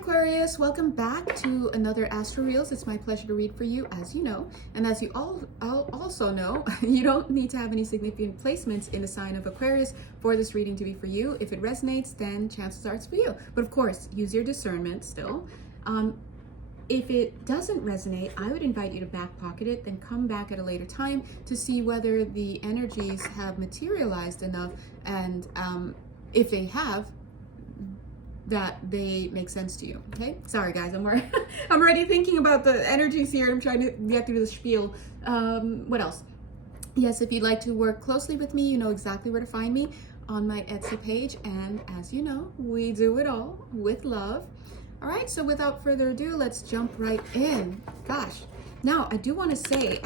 Aquarius, welcome back to another Astro Reels. It's my pleasure to read for you, as you know. And as you all also know, you don't need to have any significant placements in the sign of Aquarius for this reading to be for you. If it resonates, then chances are it's for you. But of course, use your discernment still. If it doesn't resonate, I would invite you to back pocket it, then come back at a later time to see whether the energies have materialized enough, and if they have, that they make sense to you. Okay, sorry guys, I'm already thinking about the energies here. I'm trying to get through the spiel. What else? Yes, if you'd like to work closely with me, you know exactly where to find me on my Etsy page, and as you know, we do it all with love. All right, so without further ado, let's jump right in. Gosh, now I do want to say,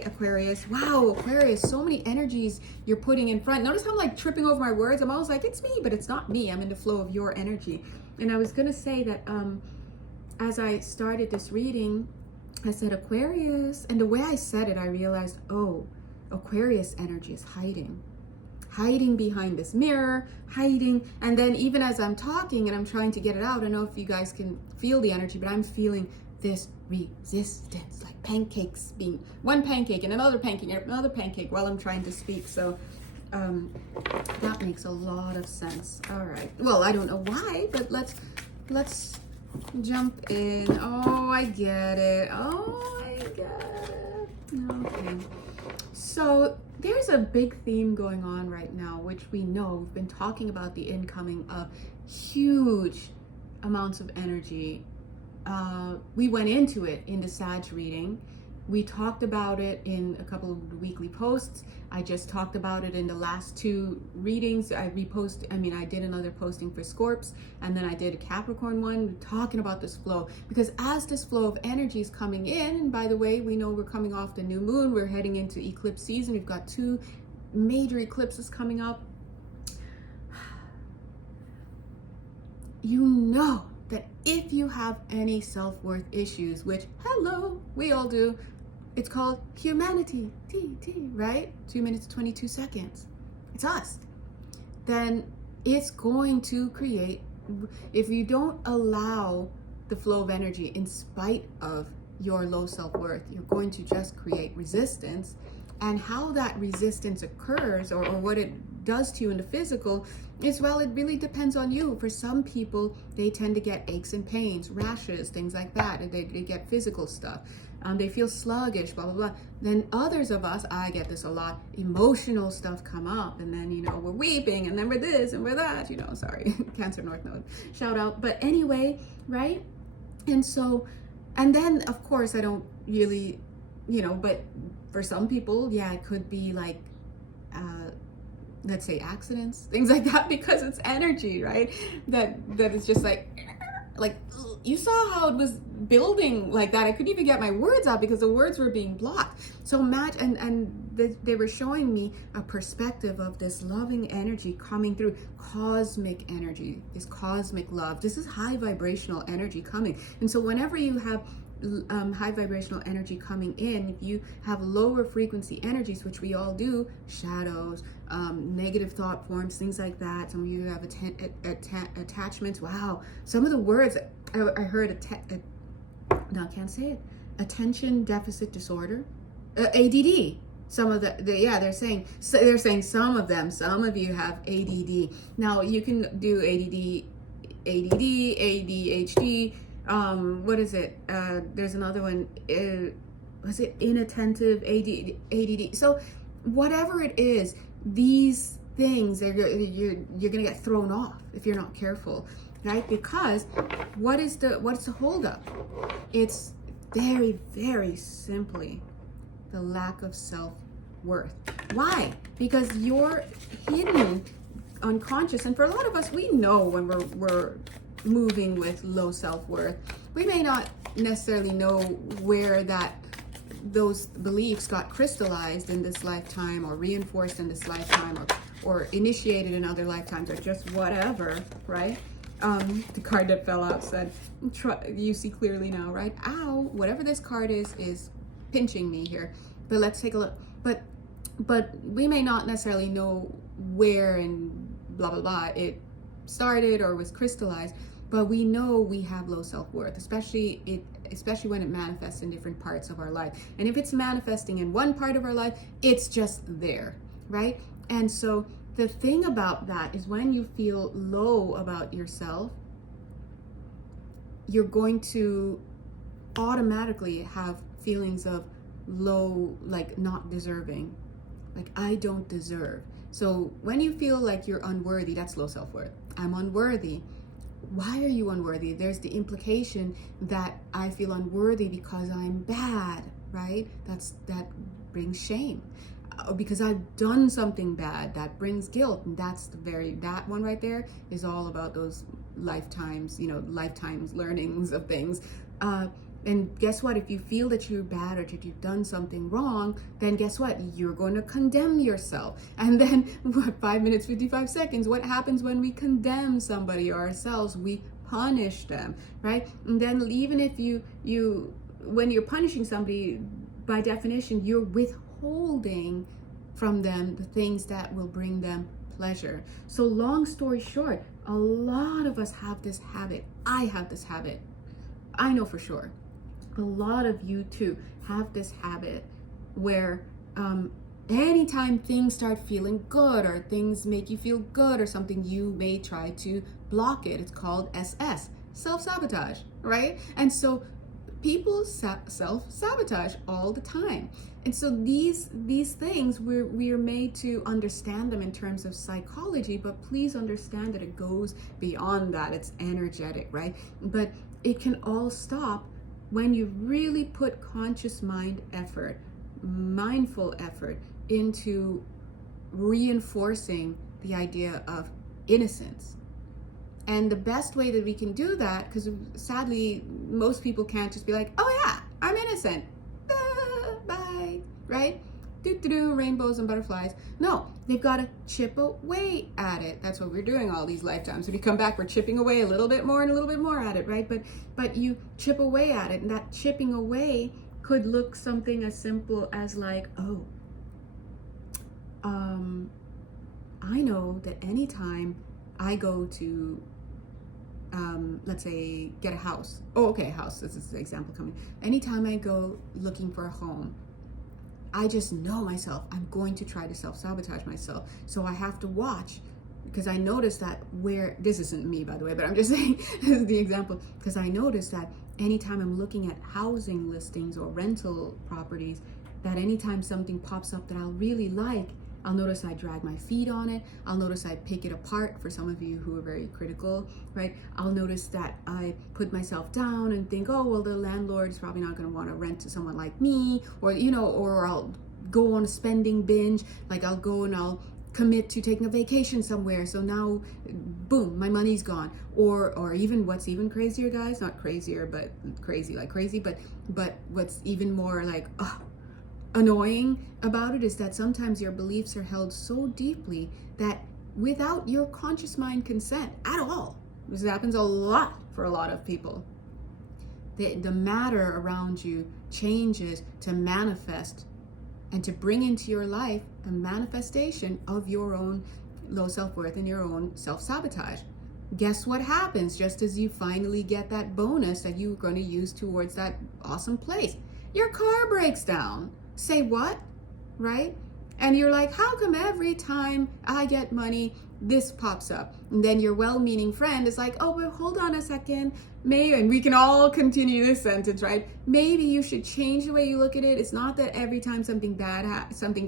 Aquarius, wow, Aquarius, so many energies you're putting in front. Notice how I'm like tripping over my words. I'm always like, it's me, but it's not me. I'm in the flow of your energy. And I was going to say that as I started this reading, I said Aquarius. And the way I said it, I realized, oh, Aquarius energy is hiding behind this mirror, hiding. And then even as I'm talking and I'm trying to get it out, I don't know if you guys can feel the energy, but I'm feeling this resistance, like pancakes, being one pancake and another pancake while I'm trying to speak. So that makes a lot of sense. All right, well, I don't know why, but let's jump in. Oh, I get it. Okay, so there's a big theme going on right now, which we know. We've been talking about the incoming of huge amounts of energy. We went into it in the Sag reading. We talked about it in a couple of weekly posts. I just talked about it in the last two readings. I did another posting for Scorps, and then I did a Capricorn one talking about this flow, because as this flow of energy is coming in, and by the way, we know we're coming off the new moon, we're heading into eclipse season. We've got two major eclipses coming up. You know that if you have any self-worth issues, which, hello, we all do, it's called humanity, right? 2 minutes, 22 seconds. It's us. Then it's going to create, if you don't allow the flow of energy in spite of your low self-worth, you're going to just create resistance. And how that resistance occurs, or what it does to you in the physical, is, well, it really depends on you. For some people, they tend to get aches and pains, rashes, things like that, and they get physical stuff. They feel sluggish, blah, blah, blah. Then others of us, I get this a lot, emotional stuff come up, and then, we're weeping, and then we're this, and we're that, sorry, Cancer North Node, shout out. But anyway, right? And so, and then, of course, I don't really, but for some people, yeah, it could be like, let's say accidents, things like that, because it's energy, right? That is just like you saw how it was building like that. I couldn't even get my words out because the words were being blocked. So Matt they were showing me a perspective of this loving energy coming through, cosmic energy, this cosmic love. This is high vibrational energy coming. And so whenever you have high vibrational energy coming in, if you have lower frequency energies, which we all do, shadows, negative thought forms, things like that. Some of you have attachments. Wow, some of the words I heard, no, I can't say it. Attention deficit disorder, ADD. Some of they're saying some of you have ADD. Now you can do ADHD. What is it? There's another one. Was it inattentive ADD? So whatever it is, these things you're gonna get thrown off if you're not careful, right? Because what's the holdup? It's very, very simply the lack of self-worth. Why? Because you're hidden, unconscious, and for a lot of us, we know when we're moving with low self-worth. We may not necessarily know where those beliefs got crystallized in this lifetime, or reinforced in this lifetime, or initiated in other lifetimes, or just whatever, right? The card that fell out said, you see clearly now, right? Ow, whatever this card is pinching me here. But let's take a look. But we may not necessarily know where and blah, blah, blah it started or was crystallized, but we know we have low self-worth, especially when it manifests in different parts of our life. And if it's manifesting in one part of our life, it's just there, right? And so the thing about that is when you feel low about yourself, you're going to automatically have feelings of low, like not deserving, like I don't deserve. So when you feel like you're unworthy, that's low self-worth. I'm unworthy. Why are you unworthy? There's the implication that I feel unworthy because I'm bad, right? That brings shame. Because I've done something bad, that brings guilt. And that one right there is all about those lifetimes learnings of things. And guess what? If you feel that you're bad or that you've done something wrong, then guess what? You're going to condemn yourself. And then 5 minutes, 55 seconds, what happens when we condemn somebody or ourselves? We punish them, right? And then even if when you're punishing somebody, by definition, you're withholding from them the things that will bring them pleasure. So long story short, a lot of us have this habit. I have this habit. I know for sure. A lot of you too have this habit where anytime things start feeling good or things make you feel good or something, you may try to block it. It's called SS, self-sabotage, right? And so people self-sabotage all the time. And so these things, we are made to understand them in terms of psychology, but please understand that it goes beyond that. It's energetic, right? But it can all stop when you really put conscious mindful effort into reinforcing the idea of innocence. And the best way that we can do that, because sadly, most people can't just be like, oh yeah, I'm innocent, bye, right? Rainbows and butterflies. No, they've got to chip away at it. That's what we're doing all these lifetimes. If you come back, we're chipping away a little bit more and a little bit more at it, right? But you chip away at it, and that chipping away could look something as simple as like, I know that anytime I go to let's say get a house. House. This is the example coming. Anytime I go looking for a home, I just know myself, I'm going to try to self-sabotage myself. So I have to watch, because I noticed that this isn't me, by the way, but I'm just saying this is the example, because I noticed that anytime I'm looking at housing listings or rental properties, that anytime something pops up that I'll really like, I'll notice I drag my feet on it. I'll notice I pick it apart, for some of you who are very critical, right? I'll notice that I put myself down and think, oh, well, the landlord is probably not going to want to rent to someone like me, or I'll go on a spending binge. Like I'll go and I'll commit to taking a vacation somewhere. So now, boom, my money's gone. Or even what's even crazier, guys, not crazier, but crazy, like crazy, but what's even more like, annoying about it is that sometimes your beliefs are held so deeply that without your conscious mind consent at all, this happens a lot for a lot of people, the matter around you changes to manifest and to bring into your life a manifestation of your own low self-worth and your own self-sabotage. Guess what happens just as you finally get that bonus that you're going to use towards that awesome place? Your car breaks down. Say what? Right? And you're like, how come every time I get money, this pops up? And then your well-meaning friend is like, oh, well, hold on a second. Maybe, and we can all continue this sentence, right? Maybe you should change the way you look at it. It's not that every time something good happens, something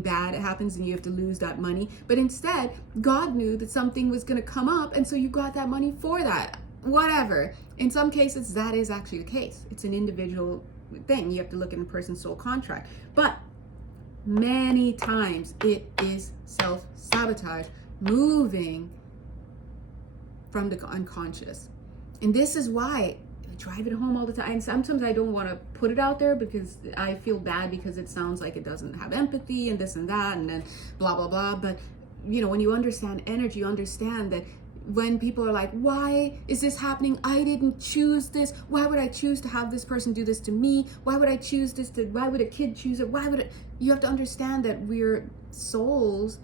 bad happens and you have to lose that money. But instead, God knew that something was going to come up, and so you got that money for that. Whatever. In some cases, that is actually the case. It's an individual thing. You have to look at the person's soul contract. But many times it is self-sabotage, moving from the unconscious. And this is why I drive it home all the time. And sometimes I don't want to put it out there because I feel bad because it sounds like it doesn't have empathy and this and that and then blah, blah, blah. But when you understand energy, you understand that when people are like, why is this happening? I didn't choose this. Why would I choose to have this person do this to me? Why would I choose this why would a kid choose it? You have to understand that we're souls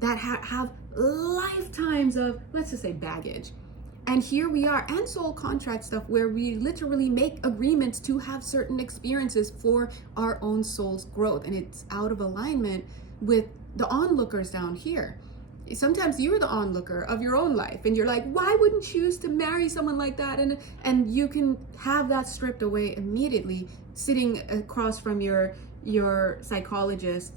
that have lifetimes of, let's just say, baggage. And here we are, and soul contract stuff, where we literally make agreements to have certain experiences for our own soul's growth. And it's out of alignment with the onlookers down here. Sometimes you're the onlooker of your own life, and you're like, why wouldn't you choose to marry someone like that? And you can have that stripped away immediately, sitting across from your psychologist,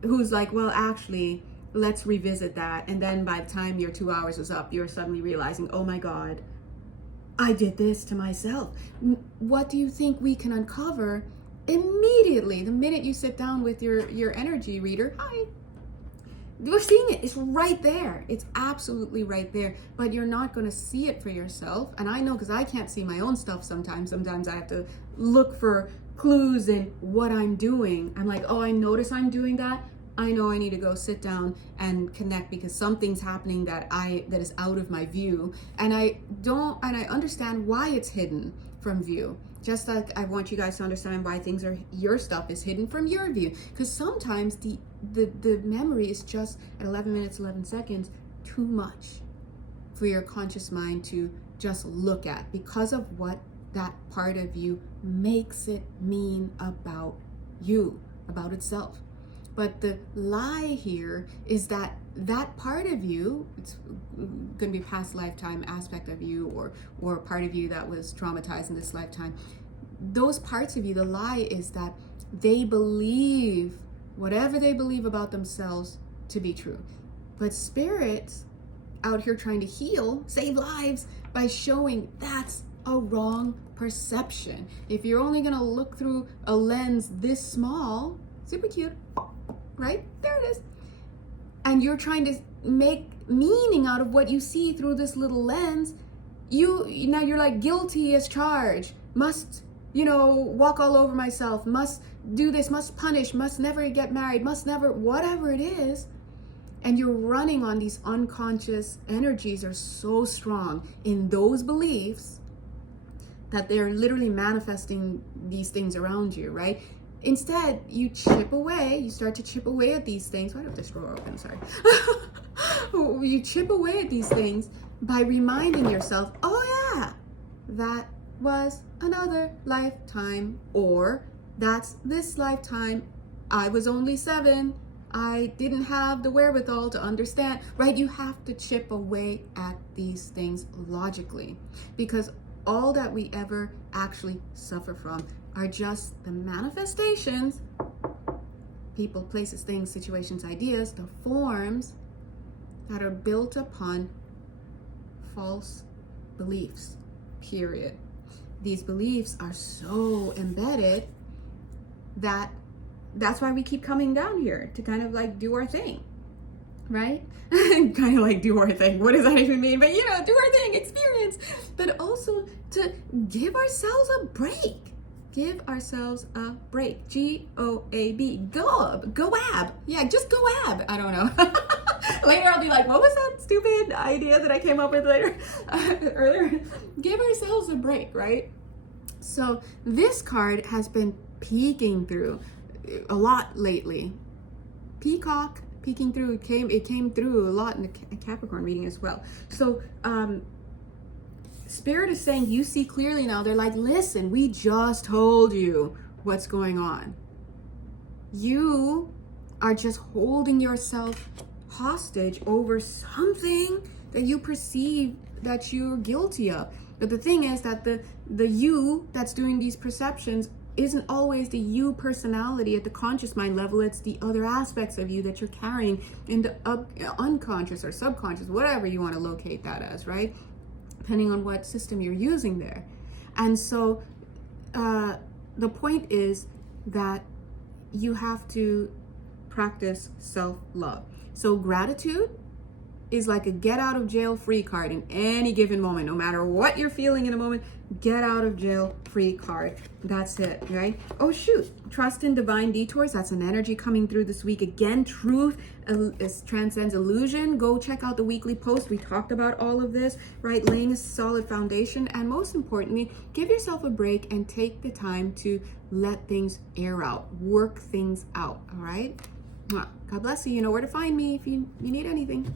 who's like, well, actually, let's revisit that. And then by the time your 2 hours is up, you're suddenly realizing, oh my God, I did this to myself. What do you think we can uncover immediately the minute you sit down with your energy reader? Hi. We're seeing it. It's right there. It's absolutely right there. But you're not going to see it for yourself. And I know, because I can't see my own stuff sometimes. Sometimes I have to look for clues in what I'm doing. I'm like, oh, I notice I'm doing that. I know I need to go sit down and connect, because something's happening that is out of my view. And I understand why it's hidden from view. Just like I want you guys to understand why your stuff is hidden from your view. Because sometimes the memory is just at 11 minutes, 11 seconds, too much for your conscious mind to just look at, because of what that part of you makes it mean about you, about itself. But the lie here is that that part of you, it's going to be a past lifetime aspect of you, or part of you that was traumatized in this lifetime. Those parts of you, the lie is that they believe whatever they believe about themselves to be true. But spirits out here trying to heal, save lives by showing that's a wrong perception. If you're only going to look through a lens this small, super cute, right? There it is. And you're trying to make meaning out of what you see through this little lens. Now you're like guilty as charged, must, walk all over myself, must do this, must punish, must never get married, must never, whatever it is. And you're running on these unconscious energies are so strong in those beliefs that they're literally manifesting these things around you, right? Instead, you start to chip away at these things. Why do I have this drawer open? Sorry. You chip away at these things by reminding yourself, oh yeah, that was another lifetime, or that's this lifetime. I was only 7. I didn't have the wherewithal to understand, right? You have to chip away at these things logically, because all that we ever actually suffer from are just the manifestations, people, places, things, situations, ideas, the forms that are built upon false beliefs, period. These beliefs are so embedded that that's why we keep coming down here to kind of like do our thing, right? Kind of like do our thing. What does that even mean? But do our thing, experience, but also to give ourselves a break. Give ourselves a break. G-O-A-B. Go-ab. Yeah, just go-ab. I don't know. Later I'll be like, what was that stupid idea that I came up with earlier? Give ourselves a break, right? So this card has been peeking through a lot lately. Peacock peeking through. It came through a lot in the Capricorn reading as well. So Spirit is saying you see clearly now. They're like, listen, we just told you what's going on. You are just holding yourself hostage over something that you perceive that you're guilty of. But the thing is that the you that's doing these perceptions isn't always the you personality at the conscious mind level. It's the other aspects of you that you're carrying in the unconscious or subconscious, whatever you want to locate that as, right? Depending on what system you're using there. And so the point is that you have to practice self-love. So gratitude is like a get out of jail free card in any given moment. No matter what you're feeling in a moment, get out of jail free card. That's it, right? Oh shoot, trust in divine detours. That's an energy coming through this week. Again, truth transcends illusion. Go check out the weekly post. We talked about all of this, right? Laying a solid foundation. And most importantly, give yourself a break and take the time to let things air out, work things out, all right? God bless you. You know where to find me if you need anything.